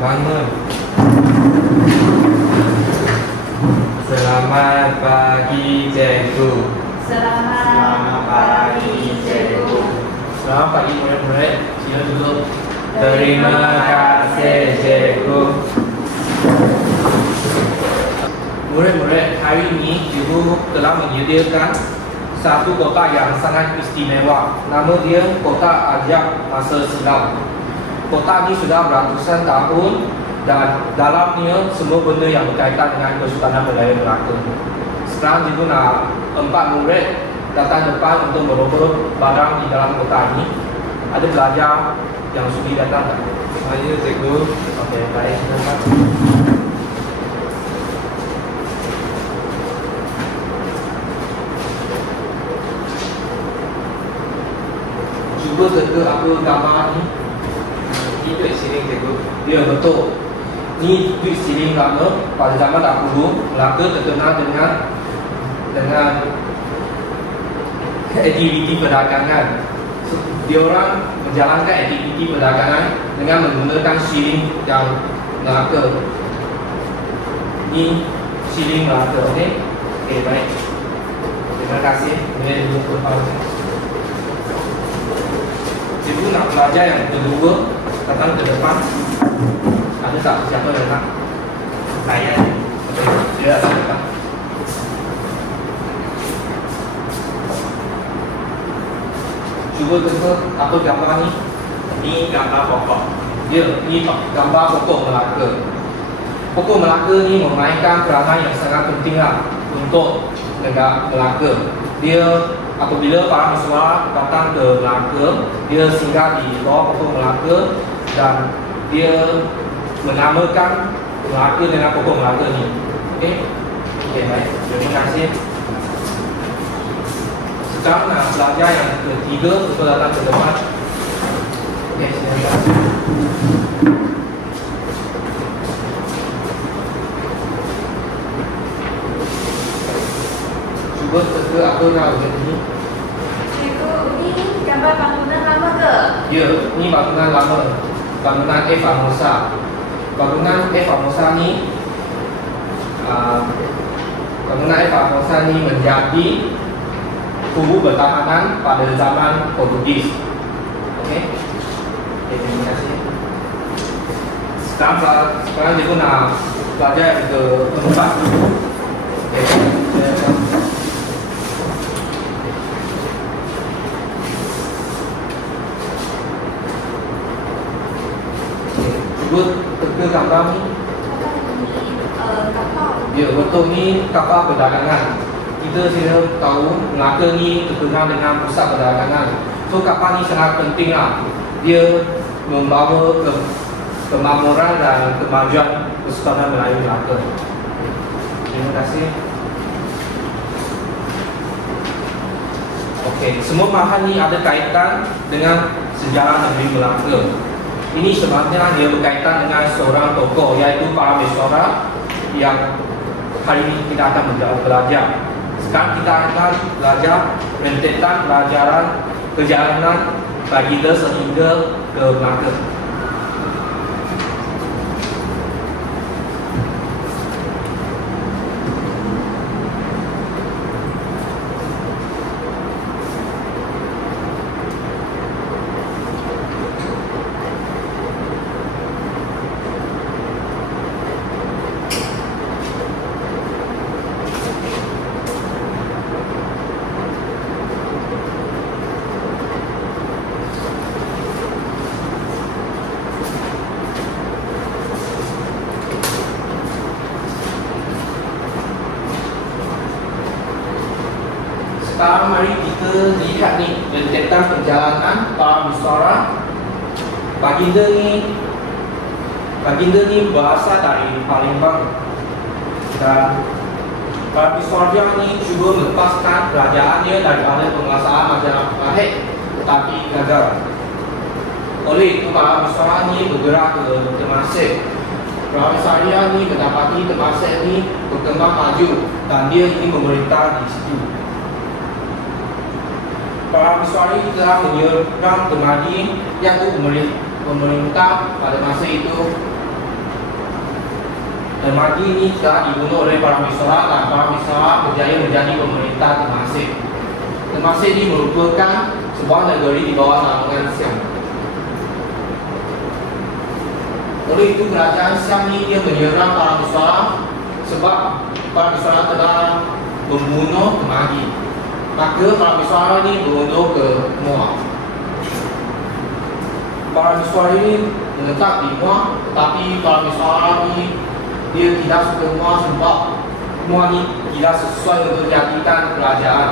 Bangun. Selamat pagi cikgu. Selamat pagi cikgu. Selamat pagi murid-murid. Sila duduk. Terima kasih cikgu. Murid-murid, hari ini cikgu telah menyediakan satu kotak yang sangat istimewa. Nama dia kotak ajak masa silam. Kotak ini sudah beratusan tahun dan dalamnya semua benda yang berkaitan dengan Kesultanan Melayu Melaka. Sekarang cikgu nak 4 murid datang depan untuk merogoh barang di dalam kotak ini. Ada pelajar yang sudi datang tak? Saya cikgu. Okey, baik. Silakan. Cuba teka apa gambar ni. Ini duit siling cikgu. Ya, betul. Ni duit siling lama pada zaman dahulu. Melaka terkenal dengan aktiviti perdagangan. Diorang menjalankan aktiviti perdagangan dengan menggunakan siling yang Melaka. Ni siling Melaka, okey? Okey, baik. Terima kasih. Boleh duduk depan. Cikgu nak pelajar yang kedua datang ke depan. Ada tak siapa yang nak? Saya. Dia datang ke depan. Cuba tengok apa gambar ni. Ini gambar pokok. Dia ni gambar pokok Melaka. Pokok Melaka ni memainkan peranan yang sangat penting lah untuk negara Melaka. Dia apabila para musyawarah datang ke Melaka, dia singgah di bawah pokok Melaka dan dia menamakan Melaka dengan pokok Melaka ni. Okey? Okey, baik. Terima kasih. Sekarang nak pelajar yang ketiga untuk datang ke depan. Okey, silakan. Cuba teka apa nama ni. Cikgu, ni gambar bangunan lama ke? Ya, ni bangunan lama. Bangunan F. Formosa. Bangunan F. Formosa ni menjadi kubu pertahanan pada zaman Portugis. Okey. Okay, terima kasih. Sekarang cikgu nak pelajar yang keempat. Okey. Cuba teka gambar ni. Kapal. Ya, betul, ni kapal perdagangan. Kita sila tahu Melaka ni terkenal dengan pusat perdagangan. So kapal ni sangat penting lah. Dia membawa kemakmuran dan kemajuan Kesultanan Melayu Melaka. Terima kasih. Okey, semua bahan ni ada kaitan dengan sejarah negeri Melaka. Ini sebabnya dia berkaitan dengan seorang tokoh, iaitu para Mesyuarah yang hari ini kita akan belajar. Sekarang kita akan belajar rentetan pelajaran perjalanan baginda sehingga ke Melaka. Sekarang mari kita lihat ni rentetan perjalanan para Mesyuarah. Baginda ni berasal dari Palembang dan para Mesyuarah ni cuba melepaskan kerajaannya daripada penguasaan Majapahit, tetapi gagal. Oleh itu para Mesyuarah ni bergerak ke Temasek. Para Mesyuarah ni mendapati Temasek ni berkembang maju dan dia ingin memerintah di situ. Para Mesyuarah telah menyerang Temadi yang pemerintah pada masa itu Temagi ini telah dibunuh oleh para Misra dan para Misra berjaya menjadi pemerintah Temasek. Temasek ini merupakan sebuah negeri di bawah naungan Syam. Oleh itu kerajaan Syam ini dia menyerang para Misra sebab para Misra telah membunuh Temagi. Maka para Misra ini berundur ke Moab. Para Misra ini menetap di Moab, tetapi para Misra ini dia tidak suka Moab sebab Moab ini tidak sesuai untuk dijadikan kerajaan.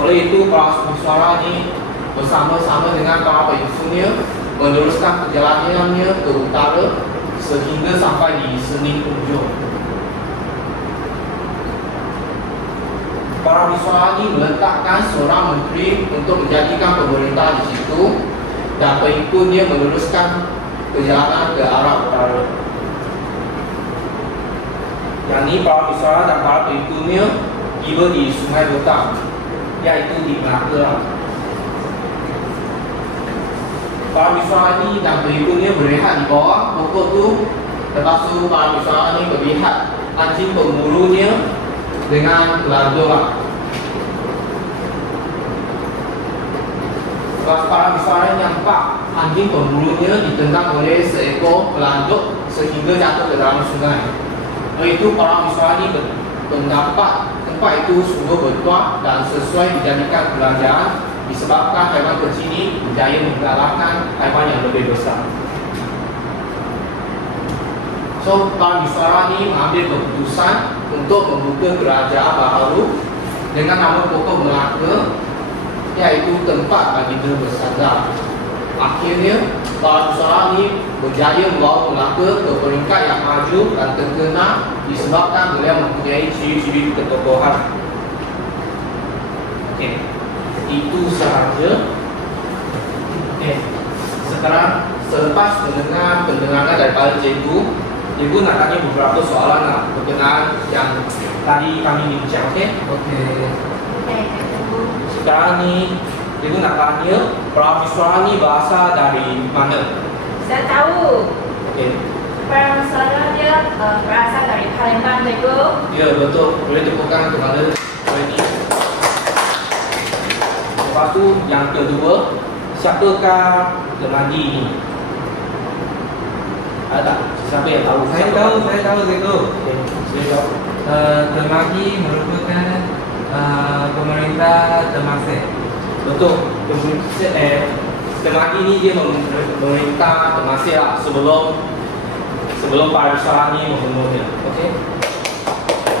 Oleh itu para Misra ini bersama-sama dengan para pengikutnya meneruskan perjalanannya ke utara sehingga sampai di Sening Ujung. Para Misra ini meletakkan seorang menteri untuk menjadikan pemerintah di situ dan pengikutnya meneruskan perjalanan ke arah utara. Yang ini para Misra dan para pengikutnya tiba di Sungai Betang, iaitu di Melaka. Para Misra ini dan pengikutnya berehat di bawah pokok itu. Lepas itu para Misra ini melihat anjing pemburunya dengan gelandang. Lepas para Misra ini nampak anjing pemburunya ditendang oleh seekor pelanduk sehingga jatuh ke dalam sungai. Oleh itu para Misra ini mendapat tempat itu sungguh bertuah dan sesuai dijadikan kerajaan disebabkan haiwan kecil ini berjaya mengalahkan haiwan yang lebih besar. So, para Misra ini mengambil keputusan untuk membuka kerajaan baru dengan nama pokok Melaka, iaitu tempat baginda bersandar. Akhirnya, para Misra ini berjaya membawa Melaka ke peringkat yang maju dan terkenal disebabkan beliau mempunyai ciri-ciri ketokohan. Okay. Itu sahaja. Okay. Sekarang selepas mendengar pendengaran daripada cikgu nak tanya beberapa soalan lah berkenaan yang tadi kami bincang. Okay? Sekarang ni cikgu nak tanya para Misra ni berasal dari mana? Saya tahu. Okay. Para Misra dia berasal dari Palembang, cikgu. Ya, betul. Boleh tepukan kepada ini. Lepas tu yang kedua, siapakah Temagi ini? Ada tak? Siapa yang tahu? Saya tahu cikgu. Okay. Saya tahu. Temagi merupakan pemerintah Temasek. Betul. Temagi ini dia memerintah Temasek lah sebelum para Misra ni membunuhnya. Okey.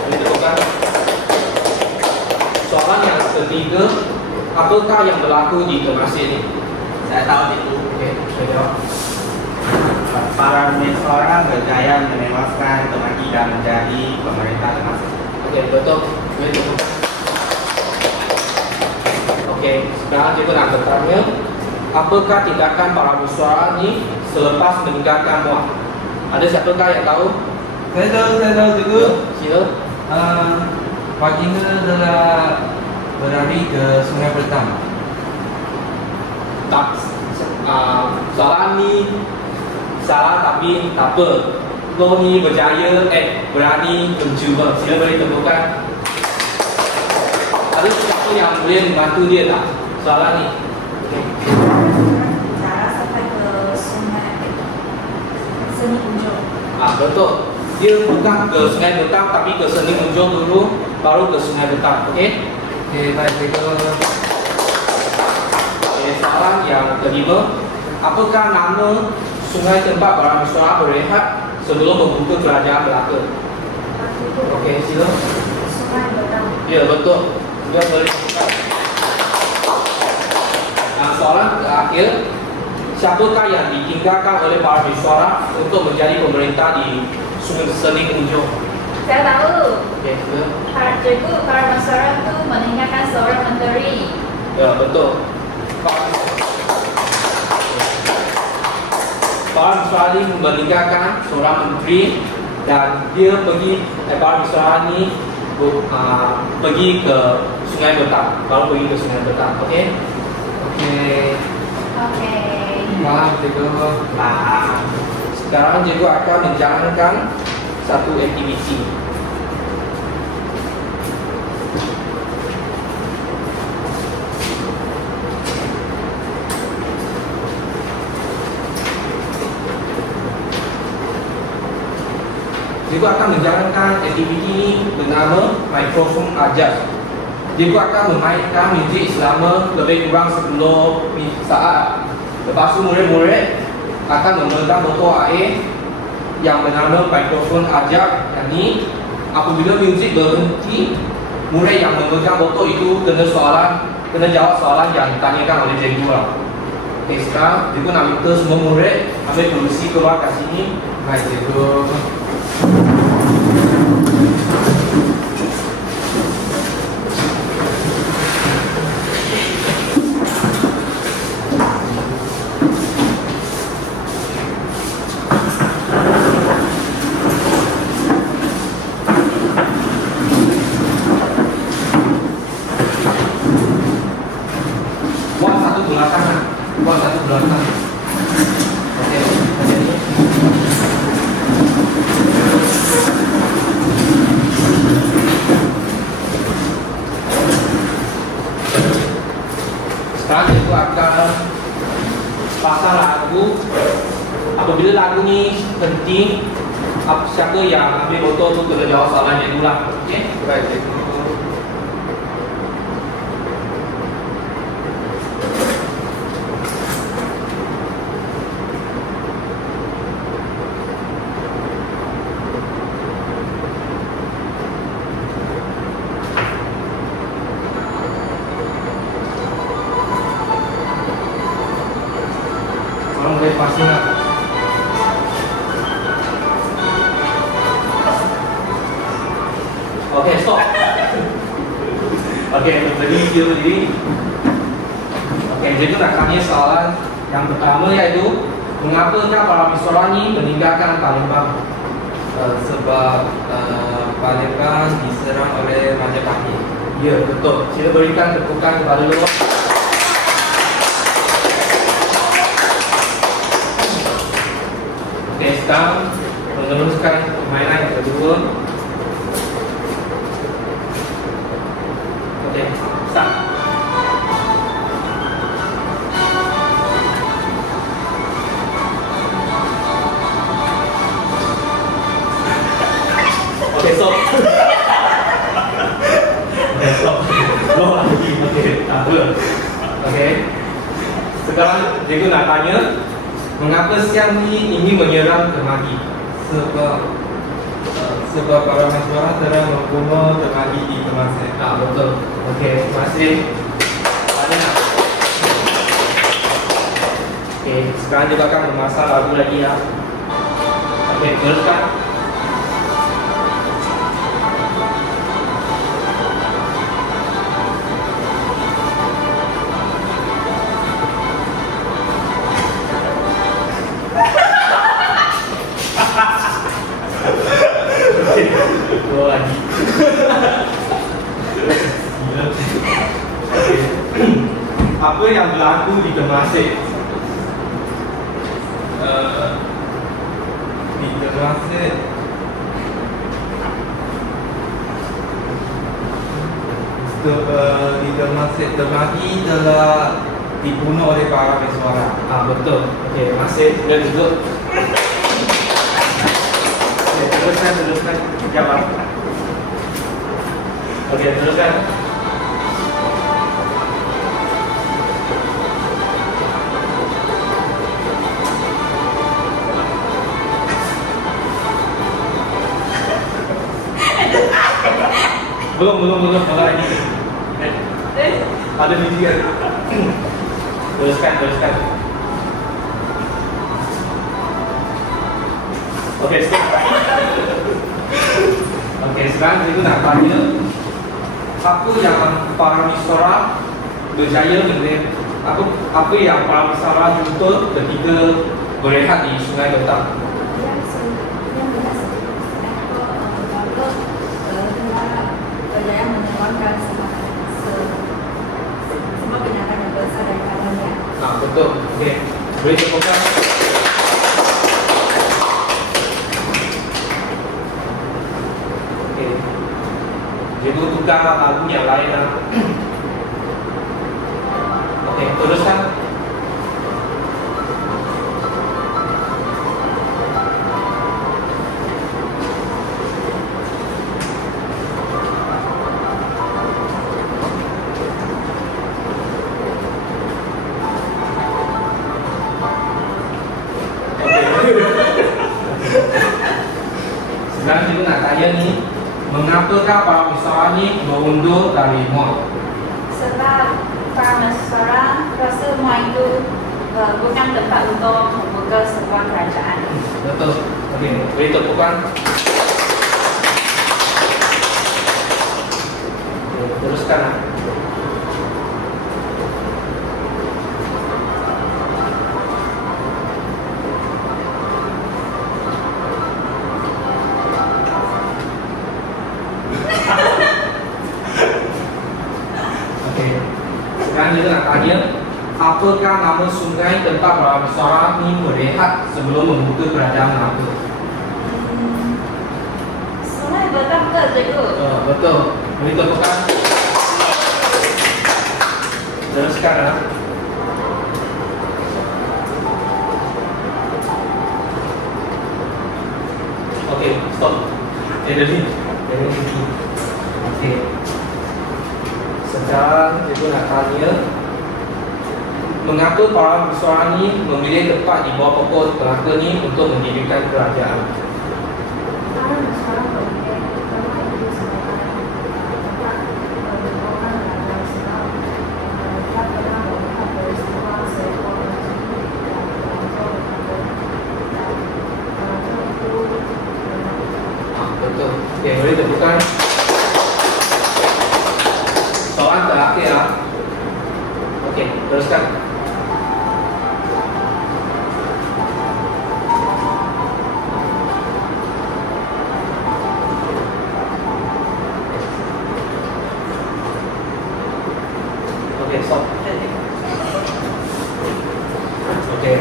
Boleh tepukan. Soalan yang ketiga, apakah yang berlaku di Temasek ni? Saya tahu cikgu. Okey, saya jawab. Para Misra berjaya menewaskan Temagi dan menjadi pemerintah Temasek. Okey, betul. Boleh tepukan. Okey, sekarang cikgu nak bertanya, apakah tindakan para Misra ni selepas meninggalkan Moab? Ada siapakah yang tahu? Saya tahu cikgu. Sila. Baginda telah berlari ke Sungai Betang. Tak, soalan ni salah tapi tak apa. Kau ni berjaya, berani mencuba. Sila boleh temukan. Ada siapa yang boleh membantu dia tak? Soalan ni. Okay. Cara sampai ke Sungai Sening Ujung. Betul. Dia bukan ke Sungai Betang tapi ke Sening Ujung dulu, baru ke Sungai Betang. Okey? Okey, baik cikgu. Okay, soalan yang kelima, apakah nama sungai tempat para Misra berehat sebelum membuka kerajaan Melaka? Okey, sila. Sungai Betang. Ya, betul. Dia boleh buka. Soalan terakhir, siapakah yang ditinggalkan oleh para Misra untuk menjadi pemerintah di Sungai Sening Ujung? Saya tahu. Okey, sila. Para Misra itu meninggalkan seorang menteri. Ya, betul. Para Misra ini meninggalkan seorang menteri dan dia pergi, para Misra ini pergi ke Sungai Betang, baru pergi ke Sungai Betang. Okey? Okey. Okey. Maaf cikgu. sekarang cikgu akan menjalankan satu aktiviti. Cikgu akan menjalankan aktiviti ini bernama mikrofon ajar. Cikgu akan memainkan muzik selama lebih kurang 10 saat. Lepas tu murid-murid akan memegang botol air yang bernama mikrofon ajar. Yang ni apabila muzik berhenti, murid yang memegang botol itu kena jawab soalan yang ditanyakan oleh cikgu lah. Okay, sekarang cikgu nak minta semua murid ambil kerusi keluar kat sini. Hai cikgu. Buat satu belakang. Okey, macam ni. Sekarang cikgu akan pasang lagu. Apabila lagu ni penting, siapa yang ambil botol tu kena jawab soalan cikgu lah. Okey, baik cikgu. Orang boleh pasang lah. Okay, stop. Okay, berdiri. Okay, jadi nak tanya soalan yang pertama iaitu mengapakah para misra ni meninggalkan Palembang? Sebab Palembang diserang oleh Majapahit. Ya, betul. Sila berikan tepukan kepada luar. Okay, sekarang meneruskan permainan yang kedua. Okay, start. Okay, stop. Okay, stop. Belum lagi. Okay, tak apa. Okay. Sekarang cikgu nak tanya, mengapa siang ni ingin menyerang Temagi? Sebab para masyarakat sedang membunuh Temagi di Temasek. Betul. Okey, terima kasih. Ada nak? Okey, sekarang juga akan memasak lagu lagi ya. Okey, teruskan. Dua lagi. Apa yang berlaku di Temasek? Di Temasek Temagi telah dibunuh oleh para pesuara. Betul. Okey, terima kasih. Sudah disebut. Teruskan. Jawab. Okey, teruskan. Belum malah lagi. Ada video. Teruskan. Okey, stop. Okey, sekarang kita nak tanya apa yang para misra berjaya apa yang para misra jumpa ketika berehat di Sungai Betang? Berjaya menyelamatkan semua binatang yang besar dari kawannya. Betul. Okey, boleh tepukan. juga lagu yang lain lah. Okey, teruskan. Sekarang kita nak tanya ni, mengapakah para musyawarah ni berundur dari Muar? Sebab para musyawarah rasa Muar itu bukan tempat untuk membuka sebuah kerajaan. Betul. Okey, boleh tepukan. Teruskan. Okey. Sekarang kita nak tanya, apakah nama sungai tempat para musyawarah ni berehat sebelum membuka kerajaan Melaka? Sungai betul ke cikgu? Betul. Boleh tepukan. Teruskan. Okey, stop. Jadi. Okey. Sekarang cikgu nak tanya, mengapa para musyawarah ni memilih tempat di bawah pokok Melaka ni untuk mendirikan kerajaan? Para musyawarah memilih tempat itu sebagai tempat pembentukan kerajaan sebab mereka pernah melihat peristiwa seekor anjing yang menonjol dan kerajaan itu Betul. Okey, boleh tepukan. Soalan terakhir lah. Okey, teruskan. Okey, stop. Okey.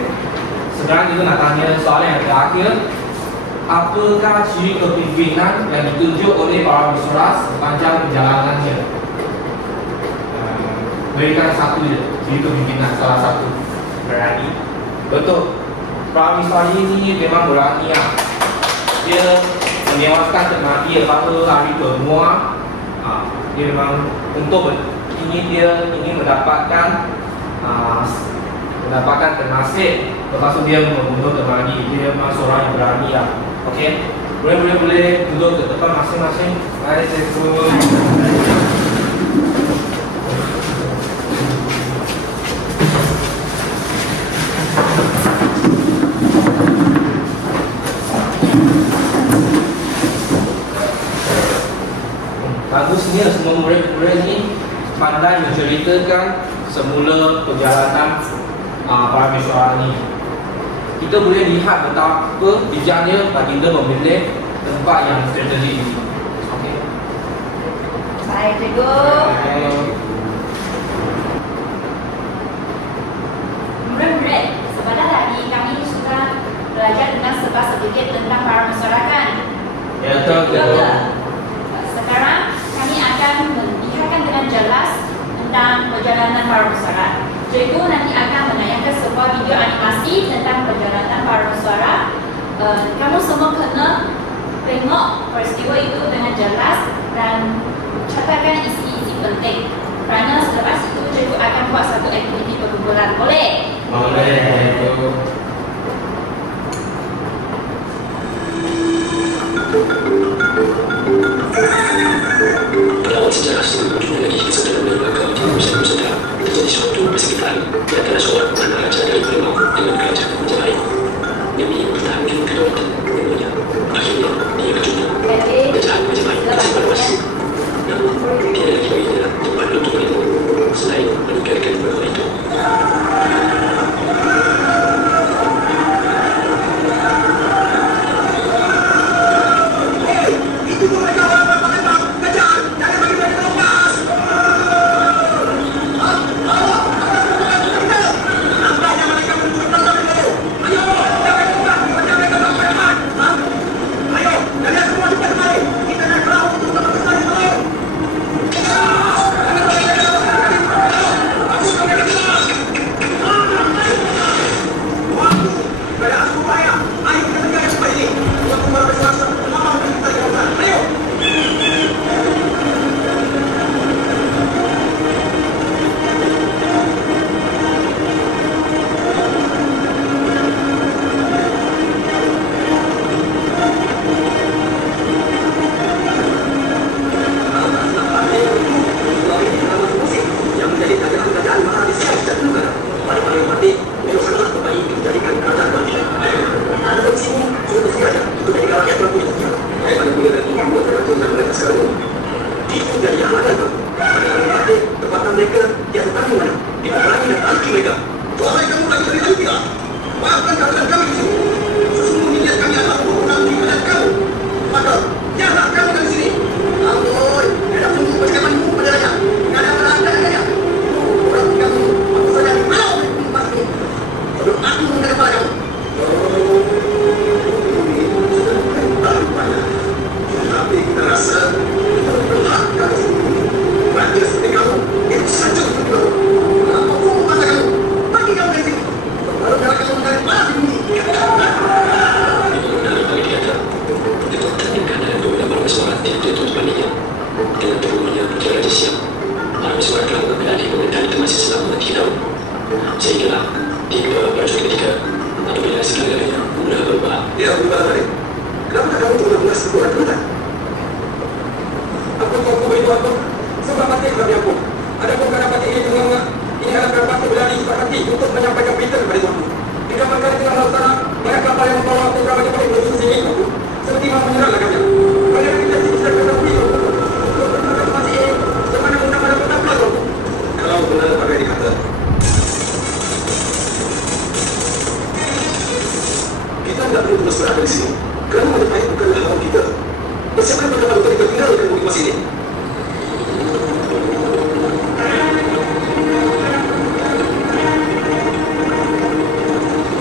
Sekarang kita nak tanya soalan yang terakhir. Apakah ciri kepimpinan yang ditunjuk oleh para musyawarah sepanjang perjalanannya? Berikan satu je, ciri kepimpinan salah satu. Berani. Betul. Para musyawarah ini memang berani lah. Dia menewaskan termati pada hari kedua. Dia memang untuk dia ingin mendapatkan ternasib. Lepas tu dia membunuh termati. Dia memang seorang yang berani lah. Okey, boleh duduk ke depan masing-masing. Mari cikgu. Bagusnya semua murid-murid ni pandai menceritakan semula perjalanan para musyawarah ni. Kita boleh lihat betapa bijaknya baginda memilih tempat yang strategik ini. Okey. Baik cikgu. Murid-murid, sebentar tadi kami sudah belajar dengan sebab sedikit tentang para musyawarah kan? Ya, betul. Sekarang kami akan melihatkan dengan jelas tentang perjalanan para musyawarah. Cikgu nanti akan menayangkan sebuah video animasi tentang perjalanan para musyawarah. Kamu semua kena tengok peristiwa itu dengan jelas dan catatkan isi-isi penting. Kerana selepas itu cikgu akan buat satu aktiviti perkumpulan. Boleh? Boleh, cikgu. Dalam sejarah seluruh dunia lagi saudara Melaka Muslim Nusantara terjadi suatu persekitaran di antara seorang anak raja dari Palembang dengan kerajaan Majapahit yang ingin mempertahankan kedaulatan negaranya. Akhirnya dia berjumpa penjahat Majapahit tersebar luas. Namun tiada lagi baginya tempat untuk itu selain meninggalkan benua itu. imbalan balik. Kenapa kamu cuma mengas kekuatan Tuhan? Aku tahu aku beritahu aku. Sebab mati kepada aku. Ada pun kerana mati ini tengah ini adalah berpasti berlari cepat hati untuk menyampaikan berita kepada Tuhan. Di kapan kali tengah laut sana, banyak kapal yang membawa aku berapa cepat menuju sini aku. Seperti mahu menyerang agaknya. Kalian kita sudah ketahui aku. Mati ini, bagaimana undang pada petapa aku? Kalau benar apa yang dikata, kita tidak perlu terus berada di sini. Kerana Majapahit bukanlah hawa kita. Bersiapkan bagaimana untuk kita tinggalkan bukit mas ini.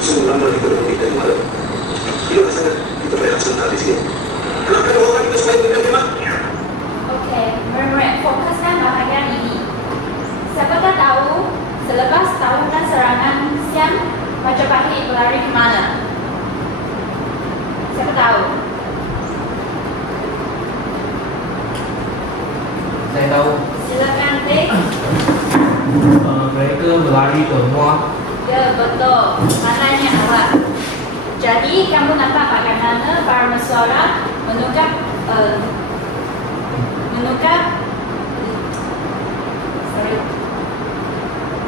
Sungguh lama kita berhenti dari malam. Bila sangat kita berehat sebentar di sini. Kenapa orang kita supaya mendengar firman? Okey, mereka fokuskan bahagian ini. Siapakah tahu selepas tahunan serangan Siam, Majapahit berlari ke mana? Siapa tahu? Saya tahu. Silakan, Tik. Mereka berlari ke Muar. Ya, betul. Maknanya awak. Jadi, kamu nampak bagaimana para mesuara menukar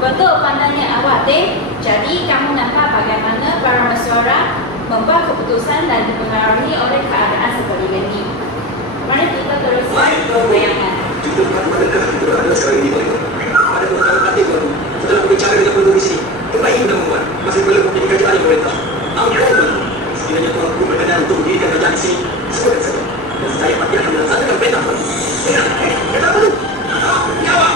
betul pandangnya awak, Tik. Jadi, kamu nampak bagaimana para mesuara membuat keputusan dan dipengaruhi oleh keadaan seperti ini. Mari kita terus bayangkan. Kita dapat mendengar kita berada sekarang ini bagaimana. Ada pengetahuan hati baru. Setelah berbicara dengan penduduk di sini, kita ingin kita membuat masih perlu menjadi kerajaan pemerintah. Angkau sekiranya Tuhan perlu berkenan untuk mendirikan kerajaan di sini, sesuai saja. Dan saya pasti akan melaksanakan perintah Tuhan. Kita perlu. Jawab.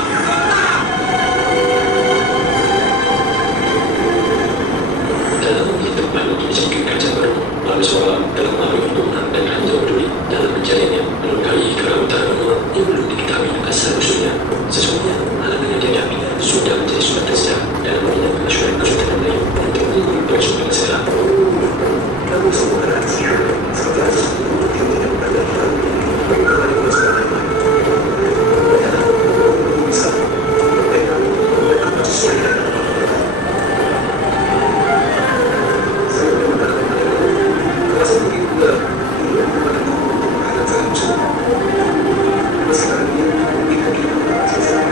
Dalam menghitung makhluk menjadi kerajaan baru, para suara dalam mengambil pembangunan dan hanya peduli dalam mencarinya melukai ke utara benua yang belum diketahui asal-usulnya. Sesungguhnya, halangan yang dihadapi sudah menjadi surat tersedia dalam mengingat pengajuan Kesultanan Melayu untuk mengikuti persoalan sekarang. Kamu semua adalah siapa? Sekarang sesuatu yang menyebabkan kita bagaimana dengan masalah lain. Bisa mendengar apa sesuai dengan saya mendengar kuasa begitu pula ini kepada Tuhan sangat besar. Sekarang ini kita selesai.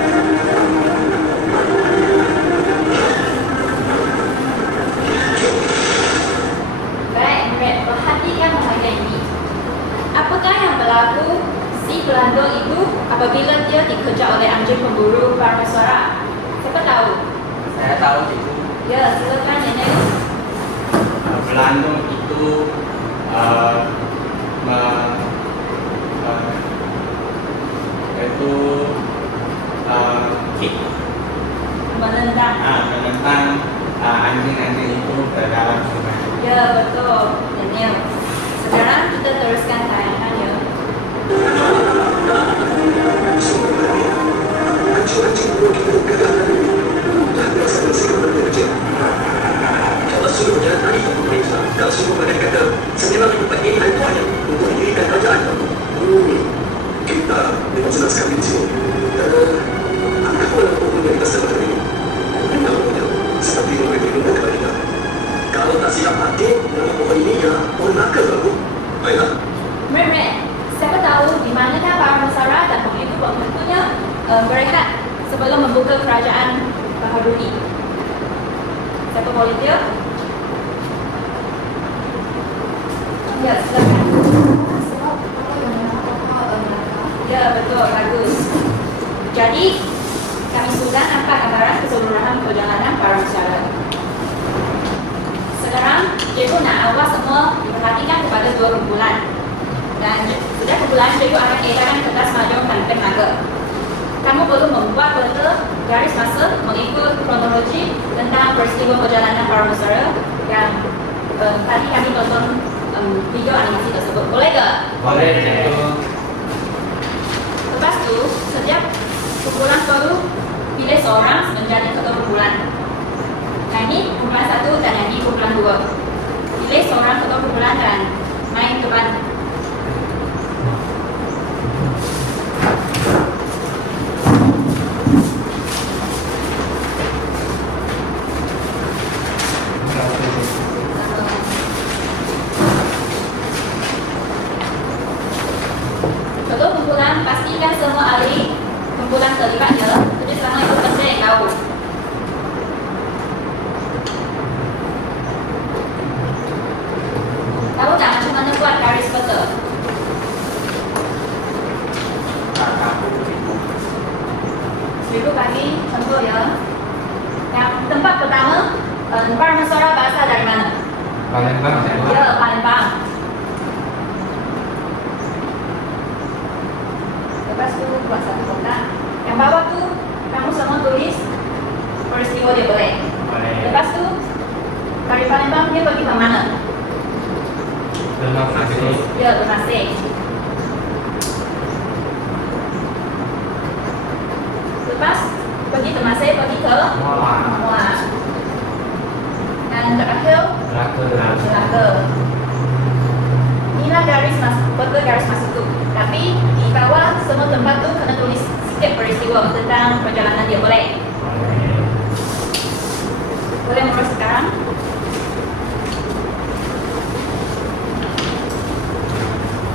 Baik, Red, perhatikan bahagian ini. Apakah yang berlaku si Pelandong itu apabila dia dikejar oleh anjing pemburu para mesuara? Siapa tahu? Saya tahu itu Ya, silakan Nenek. Pelandong itu kick Menendang. menentang anjing-anjing itu ke dalam sungai. Ya, betul. Nenek. Sekarang kita teruskan tayangan ya. Anjing-anjing perlu kita gagal dan biasa sikap bekerja. Kalau suruh berjalan tadi, kalau suruh badan kata, sembilan tempat ini hari tuanya untuk didirikan kerajaan. Kita memang senang sekali di sini. Aku adalah penghuni kita sebentar ini. Namanya seperti memberi perlindungan kepada kita. Kalau tak silap hati, nama pohon ini ya pohon nakal aku. Baiklah. Red, siapa tahu di manakah para mesuara dan pengikut-pengikutnya berehat sebelum membuka kerajaan Baharudin? Siapa volunteer? Ya, silakan. Ya, betul, bagus. Jadi, kami sudah nampak gambaran keseluruhan perjalanan para mesuara. Sekarang, cikgu nak awak semua diperhatikan kepada 2 kumpulan. Dan sudah kumpulan cikgu akan edarkan kertas majung dan pen mager. Kamu perlu membuat peta garis masa mengikut kronologi tentang peristiwa perjalanan para mesuara yang tadi kami tonton video animasi tersebut. Boleh ke? Boleh, cikgu. Lepas tu, setiap kumpulan perlu pilih seorang menjadi ketua kumpulan. Yang ini kumpulan 1 dan yang ini kumpulan 2. Pilih seorang ketua kumpulan dan main depan. Palembang. Ya, Palembang. Lepas tu buat satu kotak. Yang bawah tu kamu semua tulis peristiwa dia boleh. Lepas tu dari Palembang dia pergi ke mana? Temasek. Ya, Temasek. Lepas pergi Temasek pergi ke Muar. Dan terakhir Melaka. Inilah peta garis masuk tu. Tapi di bawah semua tempat tu kena tulis sikit peristiwa tentang perjalanan dia, boleh? Boleh mula sekarang?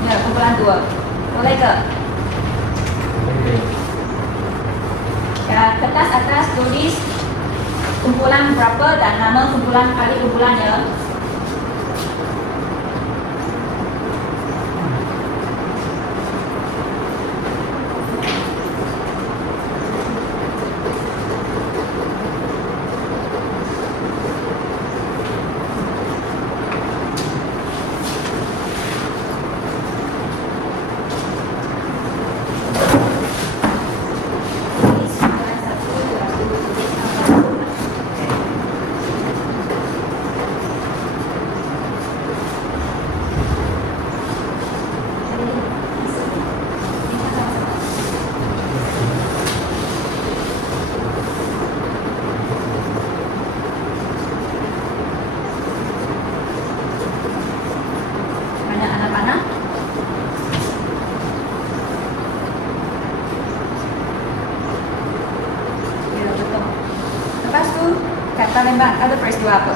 Ya, kumpulan 2. Boleh ke? Ya, kertas atas tulis kumpulan berapa dan nama kumpulan kali kumpulannya. Palembang ada peristiwa apa?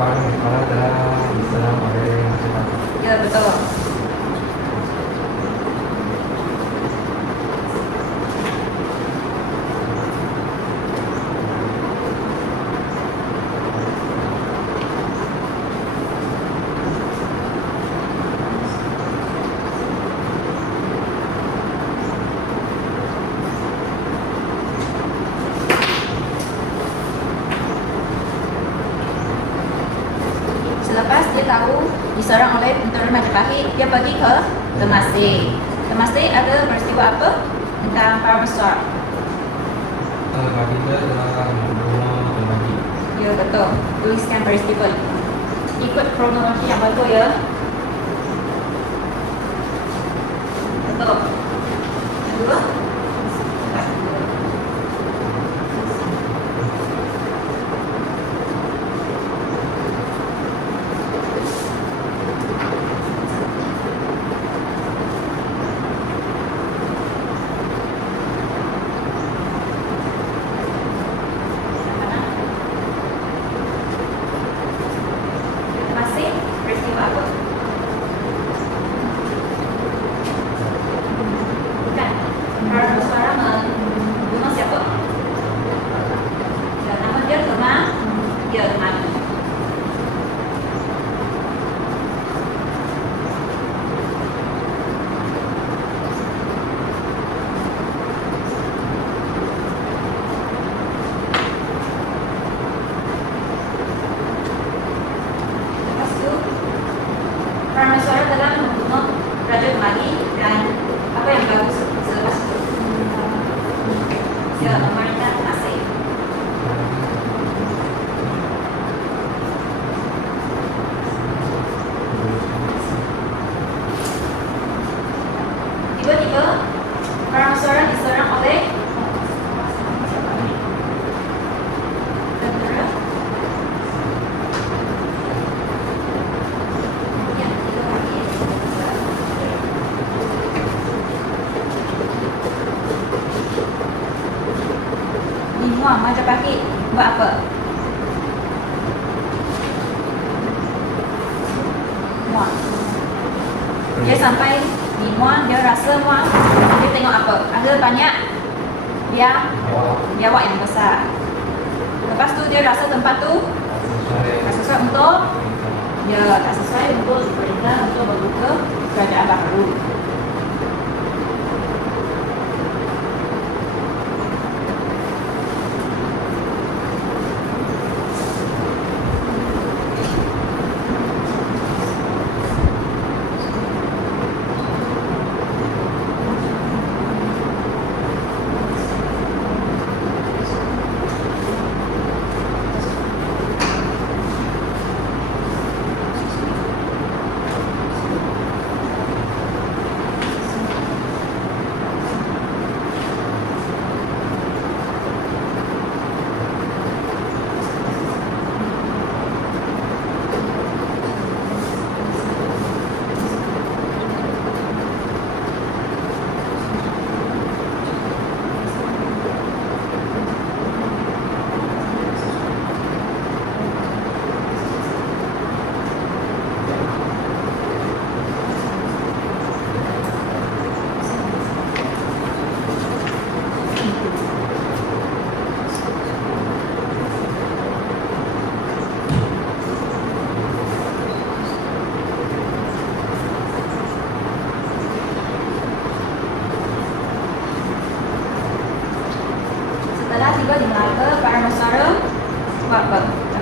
Palembang adalah diserang oleh Majapahit. Ya, betul. Selepas dia tahu diserang oleh tentera Majapahit, dia pergi ke Temasek. Temasek ada peristiwa apa tentang para besar? Kita telah membunuh Temasek. Ya, betul. Tuliskan peristiwa. Ikut kronologi yang betul ya. Betul. Kedua. Parameswara telah membunuh Raja Mali dan apa yang bagus selepas itu? Ya, pemerintah Temasek. Tiba-tiba Parameswara diserang oleh tentera. Majapahit buat apa? Muar. Dia sampai di Muar, dia rasa Muar, dia tengok apa? Ada banyak biawak yang besar. Lepas tu dia rasa tempat tu tak sesuai untuk tak sesuai untuk diperintah untuk membuka kerajaan baru.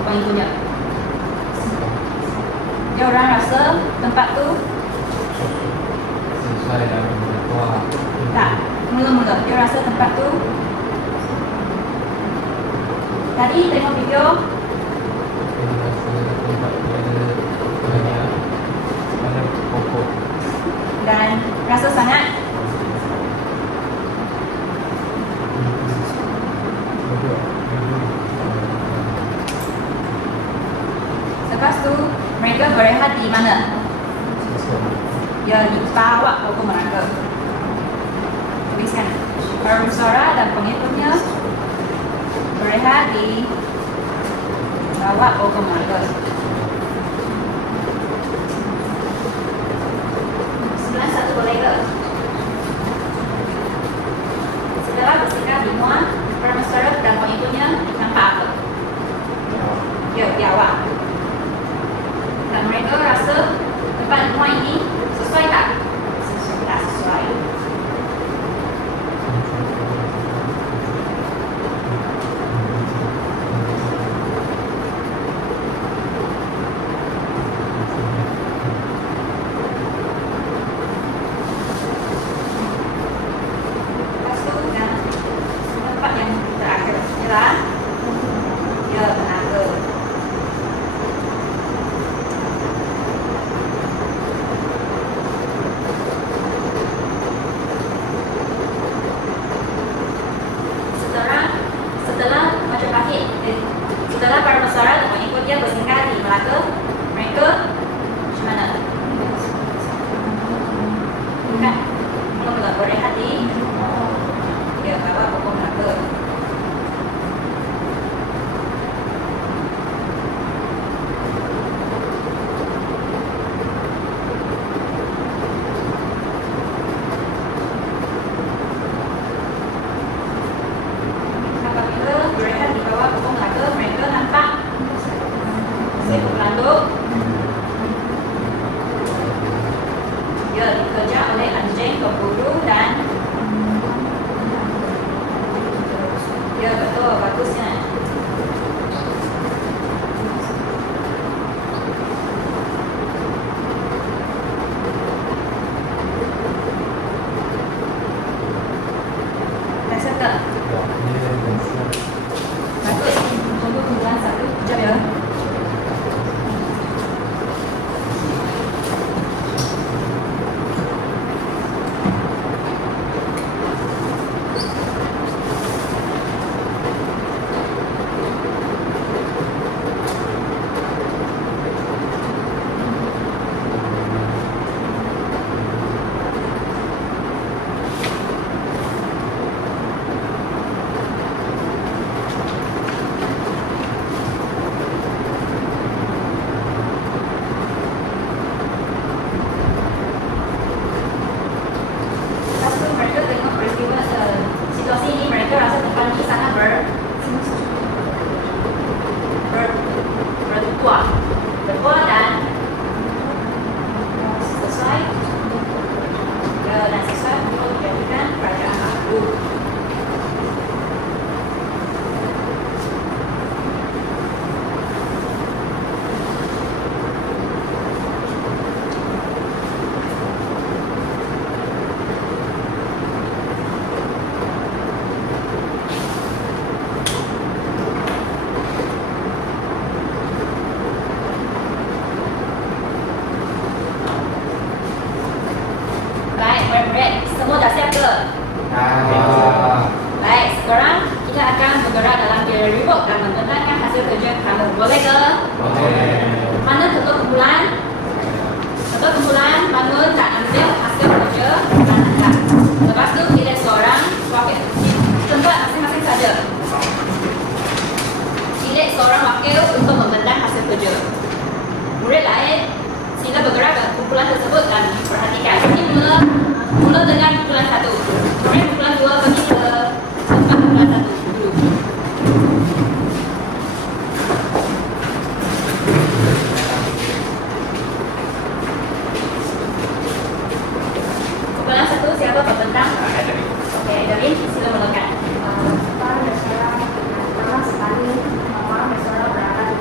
pengikutnya. Dia orang rasa tempat tu sesuai dengan ketua. tak, mula-mula dia rasa tempat tu tadi tengok video Tempat tu ada banyak pokok. dan rasa sangat lepas tu mereka berehat di mana? Ya, di bawah pokok melaka. Tuliskan Parusara dan pengikutnya berehat di bawah pokok melaka. Sebelah satu boleh ke? Setelah bersikap di muat, Parusara dan pengikutnya nampak apa? Ya, di awal. Dan mereka rasa tempat muat ini sesuai tak? Tak sesuai. Lepas tu tempat yang terakhir ialah dia tenaga. Setelah Majapahit, setelah para masyarakat dan pengikutnya bersinggah di Melaka, mereka macam mana? Bukan, mula-mula berehat di bawah pokok Melaka. Apabila berehat di bawah pokok Melaka, mereka nampak seekor pelanduk. Dia dikejar oleh anjing pemburu dan ya betul, bagusnya. Dah siap tak? Bagus. Tunggu kumpulan satu. Sekejap ya. Lepas tu mereka tengok peristiwa situasi ini, mereka rasa tempat ini sangat bertuah dan sesuai untuk dijadikan kerajaan baru. Baik, murid-murid, semua dah siap ke? Baik, sekarang kita akan bergerak dalam teori reward dan membentangkan hasil kerja kamu. Boleh ke? Mana ketua kumpulan? Ketua kumpulan bangun dan ambil hasil kerja dan hantar. Lepas tu pilih seorang wakil. Tempat masing-masing saja. Pilih seorang wakil untuk membentang hasil kerja. Murid lain sila bergerak ke kumpulan tersebut dan perhatikan. Ini mula dengan kumpulan satu. Kemudian kumpulan dua pergi ke tempat kumpulan satu dulu. Kumpulan satu siapa pembentang? Okey, Edelin, sila mulakan. Pertama sekali, orang bersuara berada di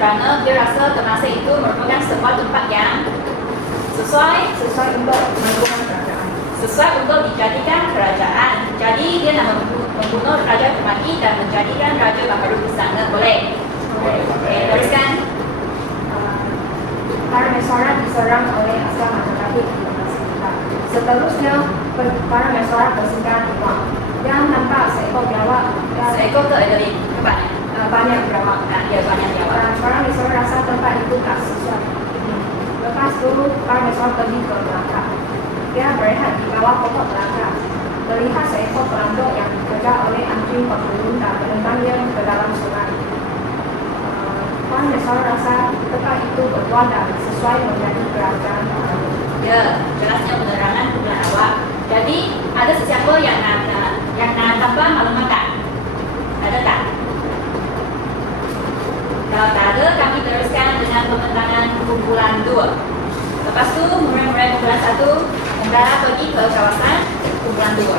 kerana dia rasa Temasek itu merupakan sebuah tempat yang sesuai untuk dijadikan kerajaan. Jadi dia nak membunuh Raja Temaki dan menjadikan Raja Baharu di sana. Boleh? Okey, teruskan. Para Meswara diserang oleh askar Majapahit di lokasi kita. Seterusnya, para Meswara bersinggah di Wang dan nampak seekor biawak. Seekor ke dari tempat? Banyak biawak. Nah, dia banyak biawak. Para Meswara rasa tempat itu tak sesuai. Lepas itu, para Meswara pergi ke belakang. Dia berehat di bawah pokok belakang. Melihat seekor pelanduk yang dikejar oleh anjing pemburu dan menentangnya ke dalam sungai. Para Meswara rasa tempat itu bertuah dan sesuai menjadi kerajaan baru. Ya, jelasnya penerangan bukan awak. Jadi, ada sesiapa yang nak tambah maklumat tak? Ada tak? Kalau tak ada, kami teruskan dengan pembentangan kumpulan 2. Lepas tu, murid-murid kumpulan 1 mendarat pergi ke kawasan kumpulan 2.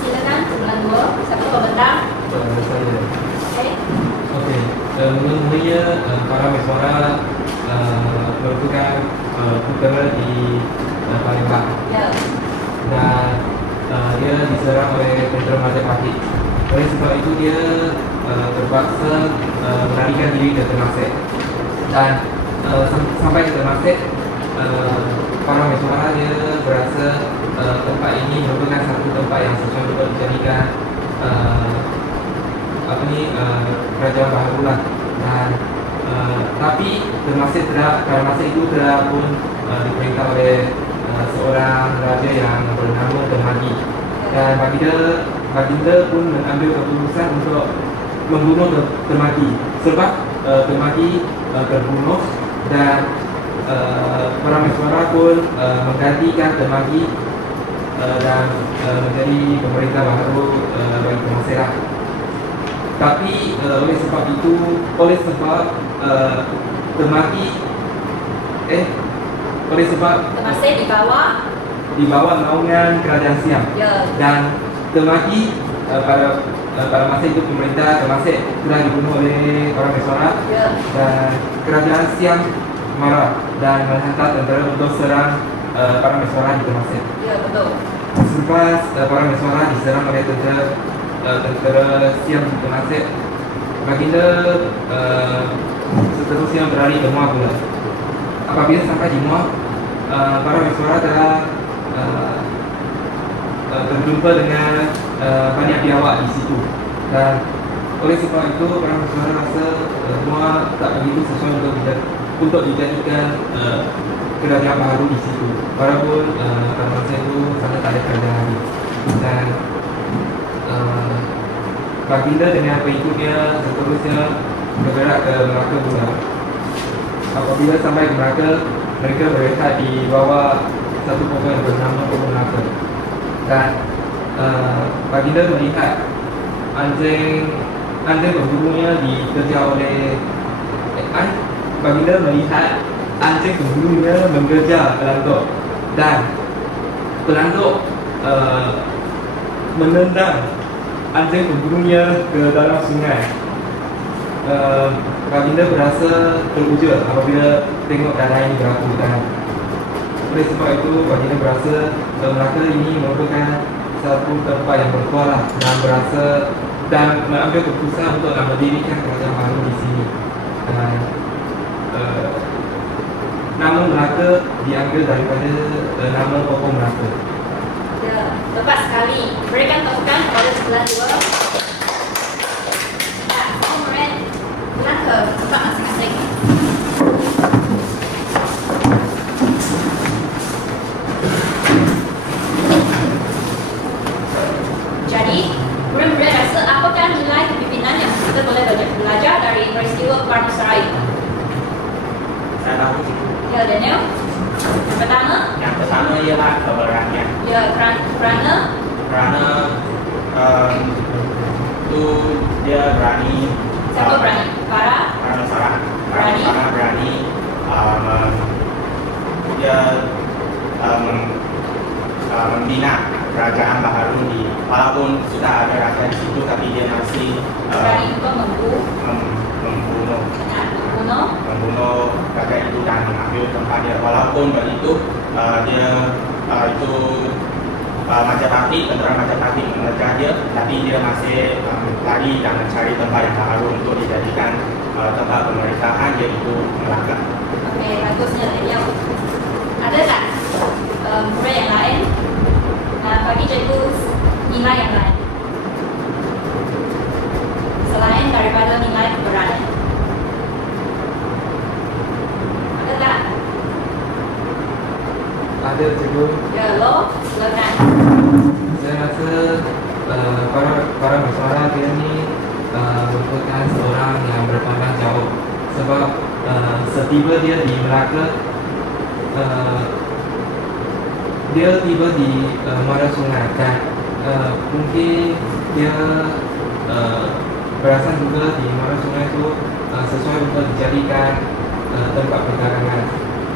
Silakan kumpulan 2. Siapa pembentang? Saya. Okey. Okey. Mula-mulanya para Meswara merupakan putera di Palembang. Ya. Dan dia diserang oleh tentera Majapahit. Oleh sebab itu dia terpaksa melarikan diri ke Temasek. Dan sampai ke Temasek, para Meswara dia berasa tempat ini merupakan satu tempat yang sesuai untuk dijadikan kerajaan baharu lah. Dan tapi Temasek pada masa itu telah pun diperintah oleh seorang raja yang bernama Temagi. Dan baginda pun mengambil keputusan untuk membunuh Temagi. Sebab Temagi terbunuh dan para Meswara pun menggantikan Temagi dan menjadi pemerintah baru bagi Temasek lah. Tapi oleh sebab Temasek di bawah naungan kerajaan Siam. Ya. Dan Temagi pada masa itu pemerintah Temasek telah dibunuh oleh orang Meswara. Ya. Dan kerajaan Siam marah dan menghantar tentera untuk serang para Meswara di Temasek. Ya, betul. Selepas para Meswara diserang oleh tentera Siam di Temasek, baginda seterusnya berlari ke Muar pula. Apabila sampai di Muar, para Meswara telah berjumpa dengan banyak biawak di situ. Dan oleh sebab itu, para Meswara rasa Muar tak begitu sesuai untuk dijadikan kerajaan baru di situ. Walaupun pada masa itu sangat tak ada kerajaan lagi. Dan baginda dengan pengikutnya seterusnya bergerak ke Melaka pula. Apabila sampai ke Melaka, mereka berehat di bawah satu pokok yang bernama Pokok Melaka. Dan baginda melihat anjing pemburunya dikejar oleh baginda melihat anjing pemburunya mengejar pelanduk. Dan pelanduk menendang anjing pemburunya ke dalam sungai. Baginda berasa teruja apabila tengok darah ini berapu. Dan oleh sebab itu baginda berasa Melaka ini merupakan satu tempat yang berkuala dan mengambil keputusan untuk mendirikan kerajaan baru di sini. Dan nama Melaka diambil daripada nama Pokok Melaka. Ya, tepat sekali. Berikan tepukan kepada sebelah 2. Ya, semua murid pulang ke tempat masing-masing. Jadi, murid-murid rasa apakah nilai kepimpinan yang kita boleh belajar dari peristiwa Parnasara itu? Saya tahu. Ya, Daniel. Yang pertama ialah keberanian. Ya, kerana itu dia berani. siapa berani? Para Meswara berani. Dia membina kerajaan baharu di, walaupun sudah ada raja di situ tapi dia masih berani untuk membunuh raja itu dan mengambil tempat dia. Walaupun begitu dia itu Majapahit, tentera Majapahit mengejar dia, tapi dia masih lari dan mencari tempat yang baru untuk dijadikan tempat pemerintahan, iaitu Melaka. Oke, bagusnya Daniel. Ada tak murid yang lain? Bagi cikgu nilai yang lain selain daripada nilai keberanian. Ada tak? Ada cikgu. Ya, lo silakan. Saya rasa para pesuara dia ni merupakan seorang yang bertanggung jawab, sebab setiba dia di Melaka, dia tiba di Muara Sungai dan mungkin dia berasal juga di Muara Sungai itu sesuai untuk dijadikan tempat perdagangan.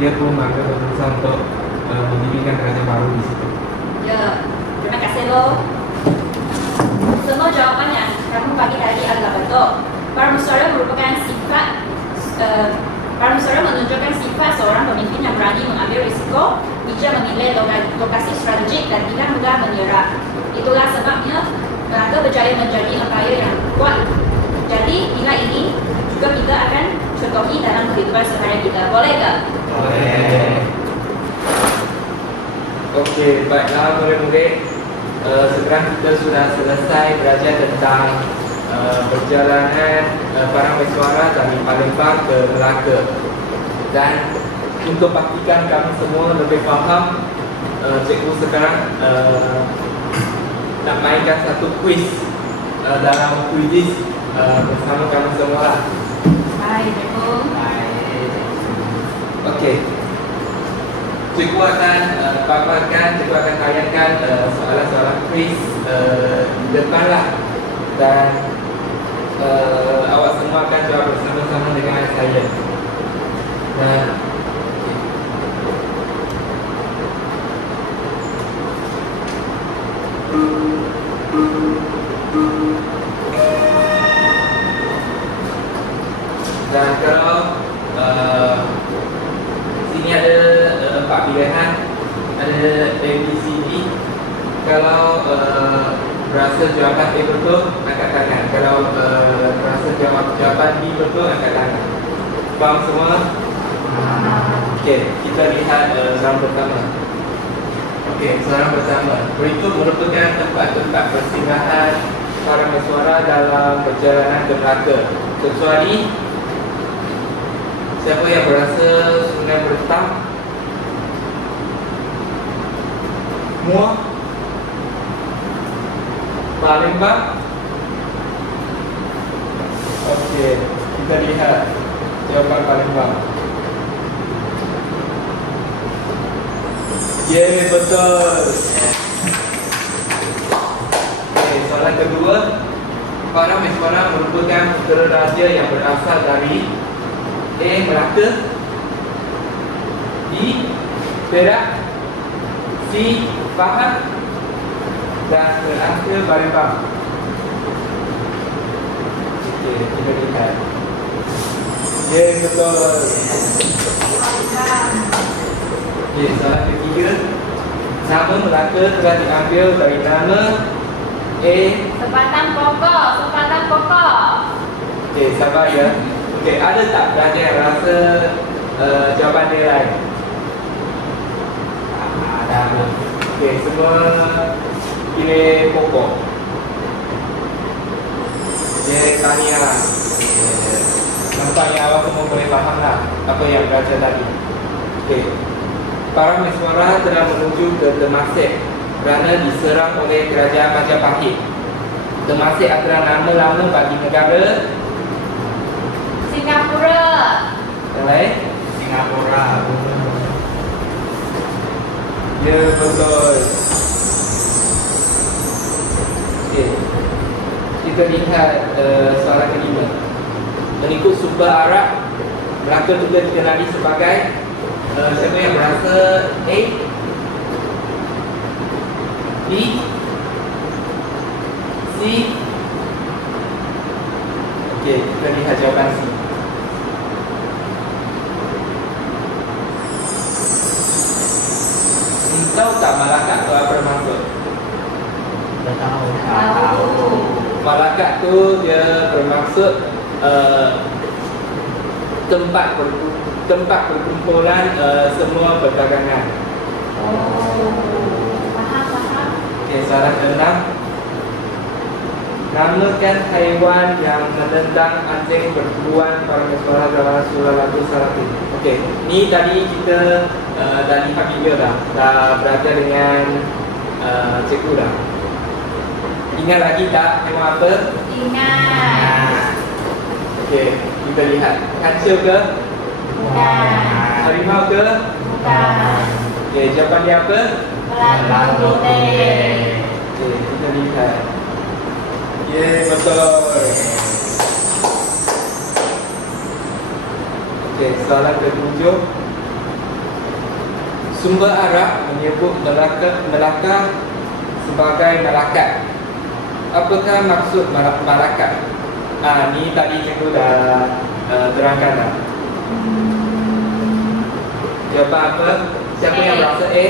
Dia pun mengambil keputusan untuk mendirikan kerajaan baru di situ. Ya, terima kasih lo. Semua jawapan yang kamu bagi tadi adalah betul. Para pesuara merupakan sifat para pesuara menunjukkan sifat seorang pemimpin yang berani mengambil risiko, bijak memilih lokasi strategik dan tidak mudah menyerah. Itulah sebabnya Melaka berjaya menjadi empayar yang kuat. Jadi nilai ini juga kita akan contohi dalam kehidupan sehari kita. Boleh tak? Boleh. Okey, baiklah murid-murid. Sekarang kita sudah selesai belajar tentang perjalanan para pesuara dari Palembang ke Melaka. Dan untuk pastikan kami semua lebih faham, cikgu sekarang nak mainkan satu kuis dalam kuis bersama kami semua lah. Baik, cikgu. Okey. Cikgu akan paparkan, cikgu akan tayangkan soalan-soalan kuis di depan lah. Dan awak semua akan jawab bersama-sama dengan saya. Dan kalau sini ada 4 pilihan, ada A, B, C, D. Kalau rasa jawapan A betul, angkat tangan. Kalau rasa jawapan B betul, angkat tangan. Faham semua? Okey, kita lihat soalan pertama. Okey, soalan pertama. Berikut merupakan tempat-tempat persinggahan para pesuara dalam perjalanan ke Melaka. Kecuali siapa yang berasa Sungai Bertam, Muar, Palembang. Okey, kita lihat jawapan Palembang. Ya, betul. Okey, soalan kedua. Para pesuara merupakan putera raja yang berasal dari A, Melaka, B, Perak, C, Pahang, dan terakhir Palembang. Okey, kita lihat. Ya, betul. Okey, soalan ketiga. Nama Melaka telah diambil dari nama A. Sepatang pokok, sepatang pokok. Okey, sabar ya. Okey, ada tak pelajar yang rasa jawapan dia lain? Ada. Okey, semua pilih pokok. Okey, tahniah. Nampaknya awak semua boleh faham lah apa yang belajar tadi. Okey. Para pesuara telah menuju ke Temasek kerana diserang oleh kerajaan Majapahit. Temasek adalah nama lama bagi negara Singapura. yang lain. Singapura. Ya, betul. Okey. Kita lihat soalan kelima. Mengikut sumber Arab, Melaka juga dikenali sebagai siapa yang berasa A? Tahu tak Malacca tu apa maksud? Dah tahu. Tahu. Malacca tu dia bermaksud tempat perkumpulan semua perdagangan. Faham. Okey, soalan ke-6. Namakan haiwan yang menendang anjing bertuan para mesyuarat dalam surah Al-Salatin. Okey, ni tadi kita dah lihat video dah berada dengan cikgu dah. Ingat lagi tak haiwan apa? Ingat. Okey, kita lihat. Kancil ke? Bukan. Harimau ke? Bukan. Okey, jawapan dia apa? Pelangi putih. Okey, kita lihat. Yeay, betul. Okey, soalan ke-7. Sumber Arab menyebut Melaka sebagai Malakat. Apakah maksud Malakat? Ni tadi cikgu dah terangkan dah. Jawapan apa? Siapa yang berasa A?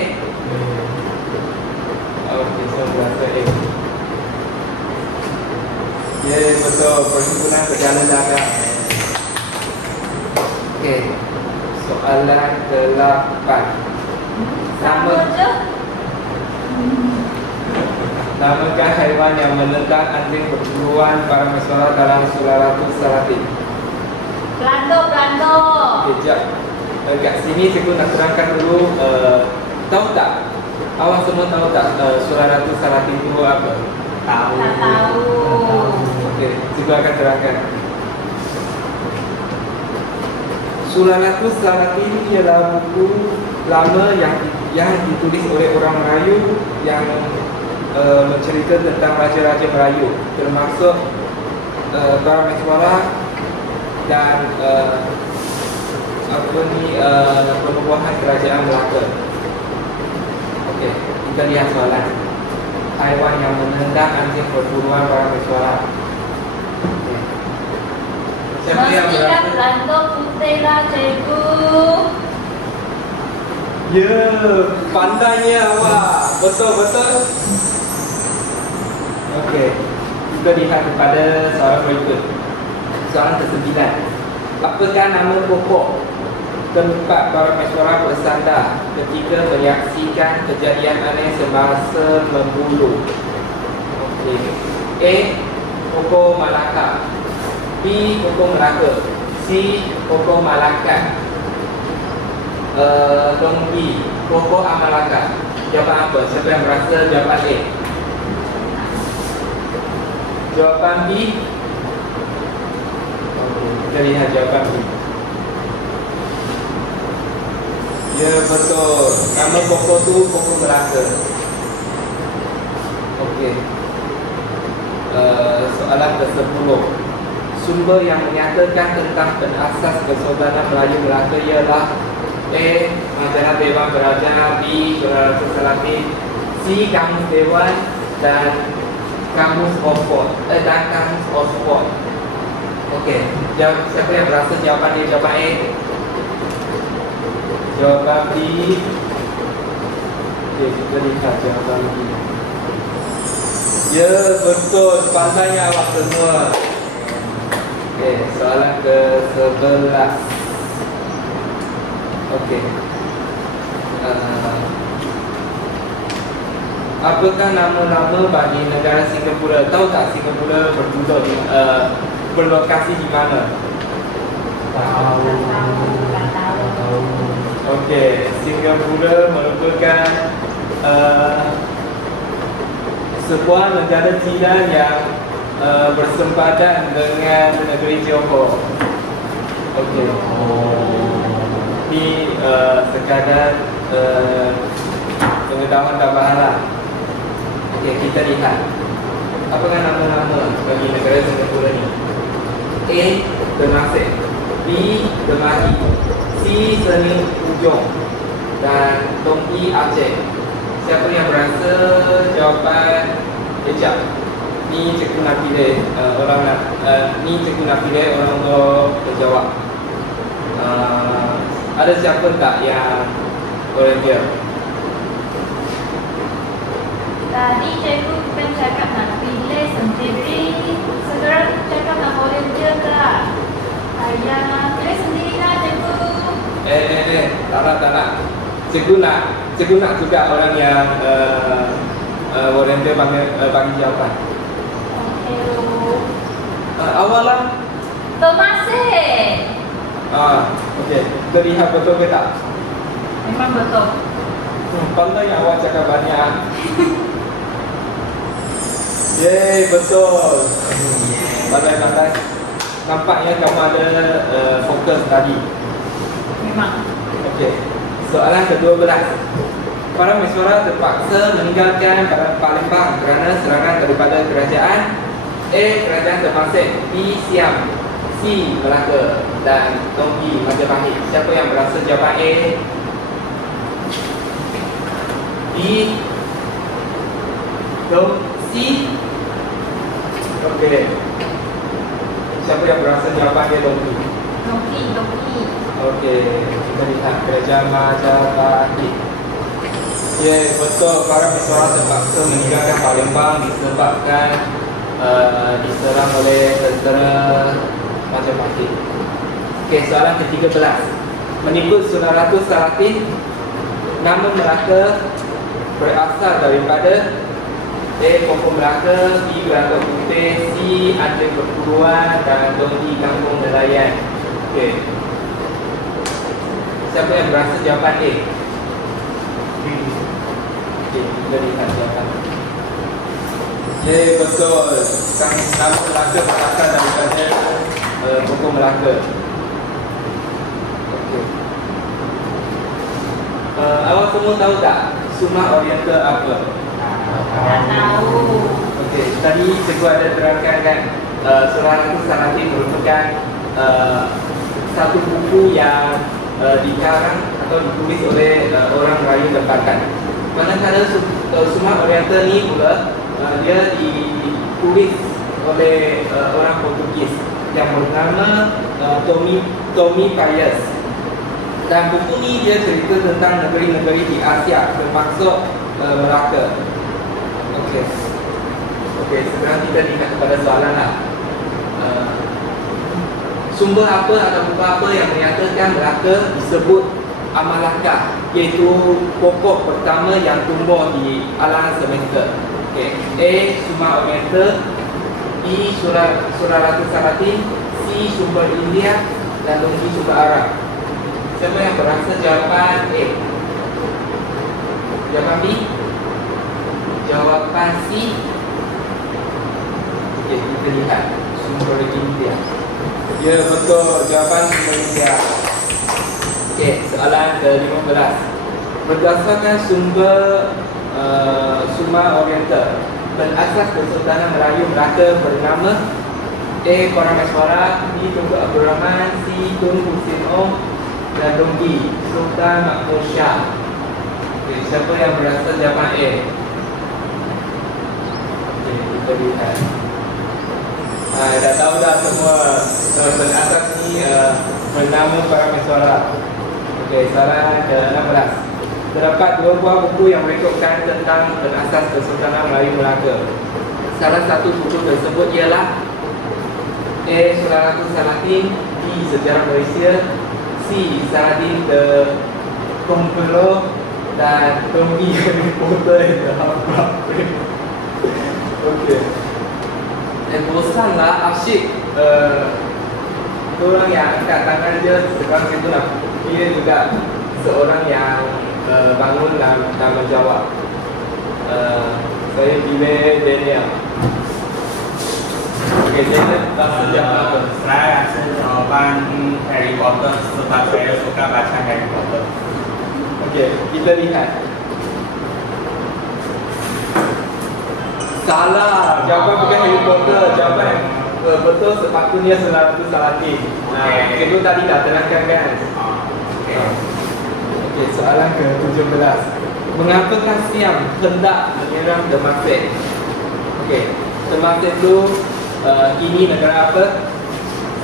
Okey, saya berasa A. Ya, betul. Perhimpunan berjalan dagang. Okey. Soalan ke-8. Sama je. Namakan haiwan yang menendang anjing perburuan para mesyuarat dalam surah Al-Salatin. Pelando. Okey, jap. Kat sini cikgu nak terangkan dulu. Tahu tak? Awak semua tahu tak surah Al-Salatin itu apa? Tahu. Tak tahu. Okey, cikgu akan terangkan. Surah Al-Salatin ialah buku lama yang ditulis oleh orang Melayu yang mencerita tentang raja-raja Melayu, termasuk para mesyuarat dan penubuhan kerajaan Melaka. Okey, kita lihat soalan. Haiwan yang menendang anjing perburuan para mesyuarat. Okay. Siapa yang Mestilah berasa? pelando putih lah cikgu. Ya, pandainya awak. Betul. Okey, kita lihat kepada soalan berikut. Soalan ke-9. Apakah nama pokok tempat para mesyuarat bersandar ketika menyaksikan kejadian aneh semasa membulu? Okey. A. Pokok Malacca. B. Pokok Melaka. C. Pokok Malakat. B. Pokok Amalaka. Jawapan apa? Siapa yang merasa jawapan A? Jawapan B. Kita lihat jawapan B. Ya, betul. Nama pokok tu pokok Melaka. Okey. Soalan ke-10. Sumber yang menyatakan tentang penasas Kesultanan Melayu Melaka ialah A. Majalah Dewan Beraja, B. Surah Al-Salatin, C. Kamus Dewan dan Kamus Oxford. Okey, siapa yang berasa jawapan dia? Jawapan A. Jawapan B. Okey, kita lihat jawapan B. Ya, betul. Pandainya awak semua. Okey, soalan ke-11. Okey. Apakah nama-nama bagi negara Singapura? Tahu tak Singapura berlokasi di mana? Tahu. Okey, Singapura merupakan sebuah negara Cina yang bersempadan dengan negeri Johor. Okey. Ini sekadar pengetahuan tambahan lah. Okey, kita lihat. Apakah nama-nama bagi negara Singapura ni? A. Temasek, B. Demahi, C. Seni Ujong dan Tongki Aceh. Siapa yang berasa jawapan ejak? Ni cikgu nak pilih cikgu nak pilih orang untuk berjawab. Ada siapa tak yang volunteer? Tadi cikgu bukan cakap nak pilih sendiri, sekarang cakap nak volunteer tak? Ayah, pilih sendirilah cikgu. Tak nak. Cikgu nak juga orang yang volunteer bagi jawapan. Okey, Ru. Awal lah. Temasih. Okey. Kita lihat betul ke tak? Memang betul. Pandai yang awak cakap banyak. Yeay, betul. Pandai. Nampaknya kamu ada fokus tadi. Memang. Okey. Soalan ke-12. Para mesyuarat terpaksa meninggalkan Palembang kerana serangan daripada kerajaan A. Kerajaan Temasek, B. Siam, C. Melaka dan Donggi Majapahit. Siapa yang berasa jawapan A? B. C. Okey. Siapa yang berasa jawapan dia Donggi? Donggi. Okey, kita lihat kerajaan Majapahit. Ya, betul. Para mesyuarat terpaksa meninggalkan Palembang disebabkan diserang oleh tentera Majapahit. Okey, soalan ke-13. Menurut Sularatus Salatin, nama Melaka berasal daripada A. Pokok Melaka, B. Gelagak Putih, C. Ada Perguruan dan Donggi Kampung Nelayan. Okey. Siapa yang berasa jawapan A? Okey, kita lihat jawapan. Ya, betul. Nama Melaka berasal daripada Pokok Melaka. Okey. Awak semua tahu tak Sumah Oriental apa? Tak tahu. Okey, tadi cikgu ada terangkan kan Sularatus Salatin merupakan satu buku yang dikarang atau ditulis oleh orang Melayu tempatan. Manakala Sumah Oriental ni pula dia ditulis oleh orang Portugis yang bernama Tommy Pius. Dan buku ni dia cerita tentang negeri-negeri di Asia termasuk Melaka. Okey, sekarang kita lihat kepada soalan lah. Sumber apa atau buku apa yang menyatakan Melaka disebut Amalaka, iaitu pokok pertama yang tumbuh di alam semesta. Okey, A. Sumah Oriental, B. Sularatus Salatin, C. Sumber India dan D. Sumber Arab. Siapa yang berasa jawapan A? Jawapan B? Jawapan C? Okey, kita lihat sumber India. Ya, betul. Jawapan sumber India. Okey, soalan ke-15. Berdasarkan sumber Sumah Oriental, berasas Kesultanan Melayu Melaka bernama A. Parameswara, B. Tunku Abdul Rahman, C. Tun Husin Om dan Donggi Sultan Mahmud Shah. Okey, siapa yang berasa jawapan A? Okey, kita lihat. Dah tahu dah semua berasas ni bernama Parameswara. Okey, soalan ke-16. Terdapat dua buah buku yang merekodkan tentang berasas Kesultanan Melayu Melaka. Salah satu buku tersebut ialah A. Sularatus Salatin, B. Sejarah Malaysia, C. Saladin the Conqueror dan Donggi Harry Potter the Half-Blood. Okey. Bosanlah asyik orang yang angkat tangan je sekarang itu nak pilih juga seorang yang bangun dan menjawab. Saya pilih Daniel. Okey, Daniel rasa jawapan apa? Saya rasa jawapan Harry Potter sebab saya suka baca Harry Potter. Okey, kita lihat. Salah, jawapan bukan Harry Potter. Jawapan betul sepatutnya Sularatus Salatin. Cikgu tadi dah terangkan kan? Okey, soalan ke-17. Mengapakah Siam hendak menyerang Temasek? Okey, Temasek tu kini negara apa?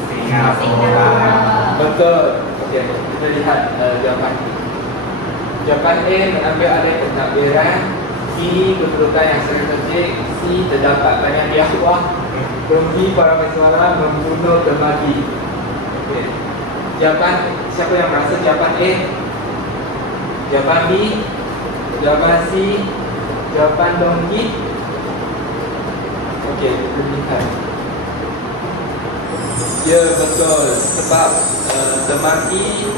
Singapura. Betul. Okey, kita lihat jawapan. Jawapan A mengambil alih pentadbiran, B di kedudukan yang strategik, C terdapat banyak di bawah, Dongki para pesuara membunuh terbagi. Okay. Jawapan, siapa yang merasa jawapan A? Jawapan B? Jawapan C? Jawapan Dongki? Okey, kita lihat. Ya, betul. Sebab Temaki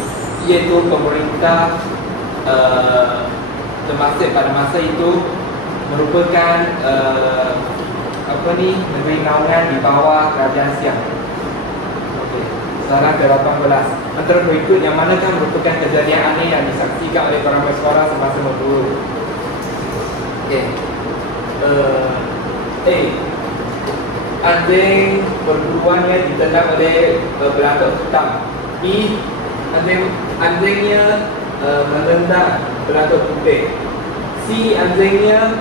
iaitu pemerintah Temasek pada masa itu merupakan negeri naungan di bawah Kerajaan Siam. Okey, saran ke-18. Antara berikut yang manakah merupakan kejadian aneh yang disaksikan oleh para pesuara semasa berburu? Okey. A. Anjing perburuannya ditendang oleh Belanda hitam. B. Anjingnya menendang Belanda putih. C. Anjingnya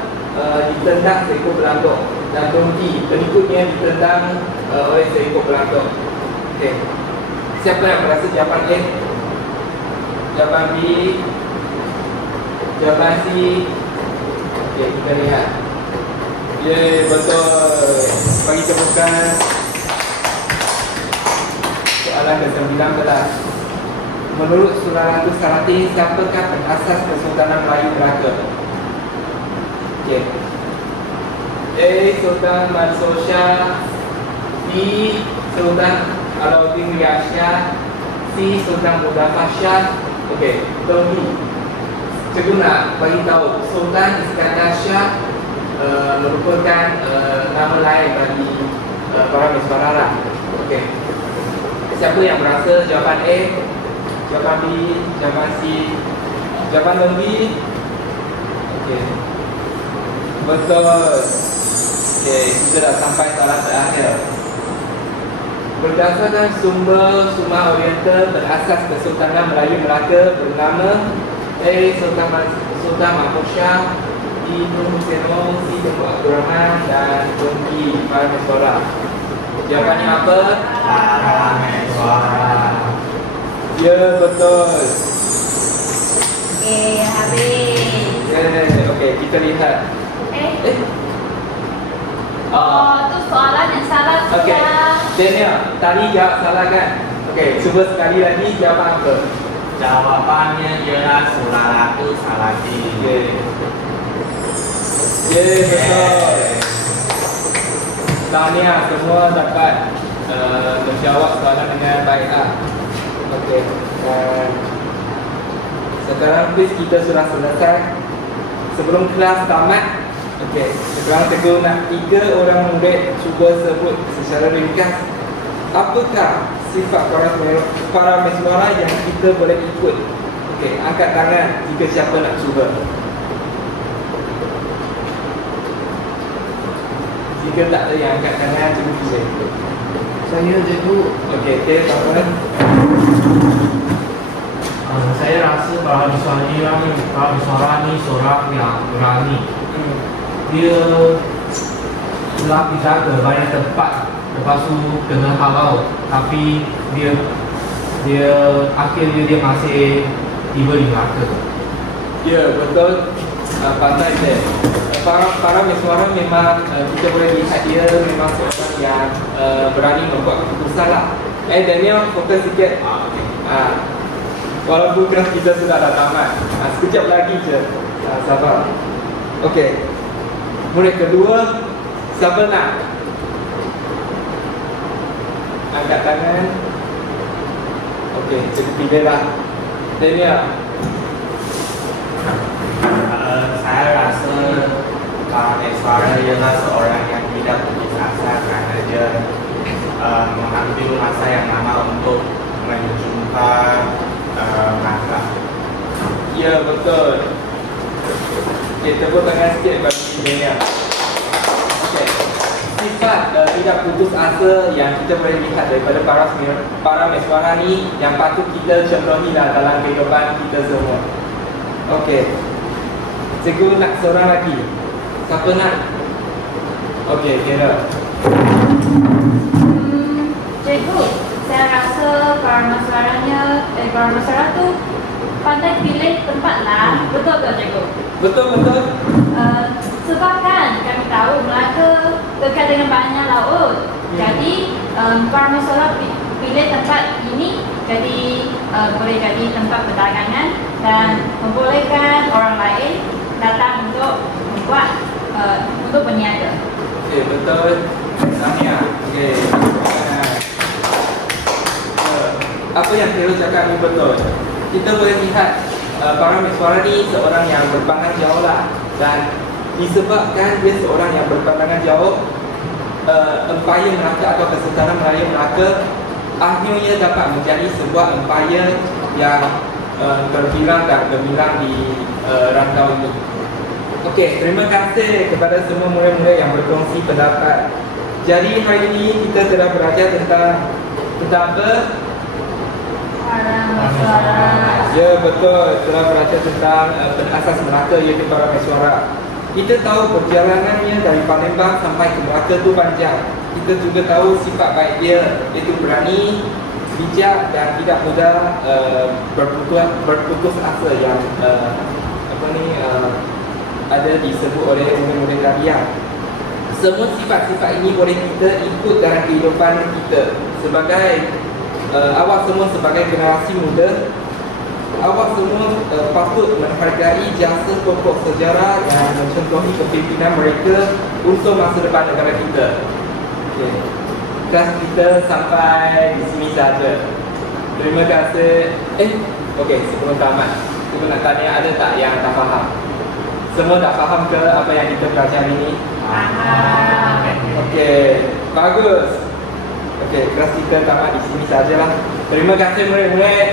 ditendang seekor Belanda. Dan Dongki pengikutnya ditendang oleh seekor Belanda. Okey. Siapa yang merasa jawapan A? Jawapan B? Jawapan C? Okey, kita lihat. Yeay, betul. Bagi temukan soalan ke-19. Menurut Surah Al-Sarati, siapakah pengasas Kesultanan Melayu Melaka? Okey. A. Sultan Mansur Shah. B. Sultan Alauddin Riyad Shah. C. Sultan Muzaffar Shah. Okey, Dongki. Cikgu nak bagi tahu Sultan Iskandar Shah merupakan nama lain bagi para pesuara lah. Okey. Siapa yang merasa jawapan A, jawapan B, jawapan C, jawapan Dongki? Okey. Betul. Okey, kita dah sampai soalan terakhir. Berdasarkan sumber Sumar Oriental berasas Kesultanan Melayu Melaka bernama A. Sultan Mahmud Shah, B. Nur Hussein Ong, C. Tunku Abdul Rahman dan Dongki para pesuara. Jawapannya apa? Para pesuara. Ya, betul. Okey, habis. Okey, kita lihat. Oh, tu soalan yang salah tu. Okey. Daniel, tadi jawab salah kan? Okey, cuba sekali lagi jawapan apa? Jawapannya ialah Surah Al-Sarati. Betul. Tahniah, semua dapat menjawab soalan dengan baik lah. Okey. Sekarang quiz kita sudah selesai. Sebelum kelas tamat, okey, sekarang cikgu nak 3 orang murid cuba sebut secara ringkas apakah sifat para mesuara yang kita boleh ikut. Okey, angkat tangan jika siapa nak cuba. Jika tak ada yang angkat tangan, cikgu bisa ikut. Saya cikgu. Okey, kawan. Saya rasa para pesuara ni seorang yang berani. Dia telah dijaga banyak tempat, lepas tu kena halau, tapi dia akhirnya dia masih tiba di Melaka. Ya, betul. Pandai saya. Para mesuara memang kita boleh lihat dia memang seorang yang berani membuat keputusan lah. Daniel, fokus sikit. Walaupun kelas kita sudah dah tamat, sekejap lagi je. Sabar. Okey. Murid kedua, siapa nak? Angkat tangan. Okey, jadi pilihlah. Daniel. Saya rasa para pesuara ialah seorang yang tidak putus asa kerana dia mengambil masa yang lama untuk menjumpa Melaka. Ya, betul. Okey, tepuk tangan sikit bagi Daniel. Okey. Sifat tidak putus asa yang kita boleh lihat daripada para mesuara ni yang patut kita contohi dalam kehidupan kita semua. Okey. Cikgu nak seorang lagi. Siapa nak? Okey, kira. Cikgu, saya rasa para mesuara tu pandai pilih tempat lah. Betul tak cikgu? Betul. Sebab kan kami tahu Melaka dekat dengan banyak laut. Jadi Parameswara pilih tempat ini jadi boleh jadi tempat perdagangan dan membolehkan orang lain datang untuk membuat untuk berniaga. Okey, betul. Tahniah. Okey. Apa yang Hero cakap ni betul. Kita boleh lihat Parameswara ni seorang yang berpandangan jauh lah, dan disebabkan dia seorang yang berpandangan jauh, empayar Melaka atau Kesultanan Melayu Melaka akhirnya dapat menjadi sebuah empayar yang terbilang dan gemilang di rantau ini. Okey, terima kasih kepada semua murid-murid yang berkongsi pendapat. Jadi hari ini kita telah belajar tentang apa? Parameswara. Ya, betul. Telah belajar tentang penasas Melaka, iaitu Parameswara. Kita tahu perjalanannya dari Palembang sampai ke Melaka tu panjang. Kita juga tahu sifat baik dia, iaitu berani, bijak dan tidak mudah berputus asa yang ada disebut oleh murid-murid talian. Semua sifat-sifat ini boleh kita ikut dalam kehidupan kita. Sebagai awak semua sebagai generasi muda, awak semua patut menghargai jasa pokok sejarah dan mencontohi kepimpinan mereka untuk masa depan negara kita. Okay. Kelas kita sampai di sini saja. Terima kasih. Okey, sebelum tamat, kita nak tanya, ada tak yang tak faham? Semua dah faham ke apa yang kita belajar ini? Faham. Okey, bagus. Okey, kelas kita tamat di sini sajalah. Terima kasih murid-murid.